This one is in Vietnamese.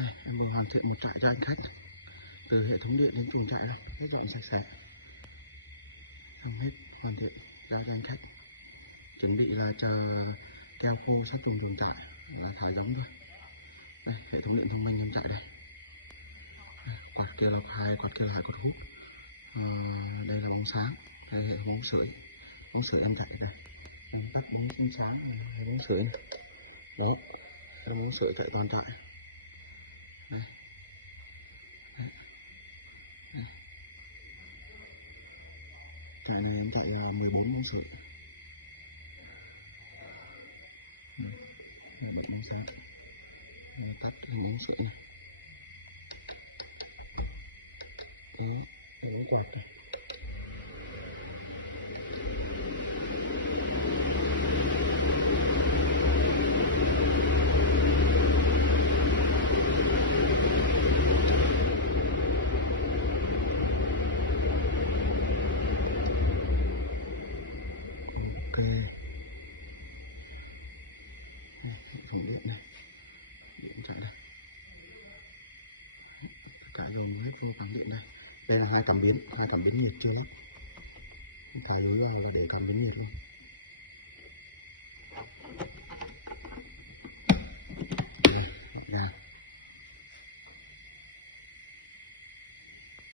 Đây, em vừa hoàn thiện một trại cho anh khách. Từ hệ thống điện đến chuồng trại đây, hết dọn sạch sẽ. Xong hết hoàn thiện giao cho anh khách. Chuẩn bị là chờ keo khô sát vùng chuồng trại là thả giống thôi. Đây, hệ thống điện thông minh trong trại đây. Đây, quạt kia là hai, quạt kia là hai quạt hút. Đây là bóng sáng, đây là hệ thống bóng sưởi em chạy đây. Mình tắt bóng xin sáng này, bóng sưởi này. Đó, đây là bóng sưởi chạy toàn trại. Đây. Trại này em chạy là 14 bóng sưởi. 14 bóng sáng. Tắt hình bóng sưởi này. Đấy, đây bóng quạt này. Ok. Hệ thống điện này, điện chạy đây. Cả dòng hết vô cảm điện đây. Đây là hai cảm biến nhiệt chưa hết. Cái là để cảm biến nhiệt luôn.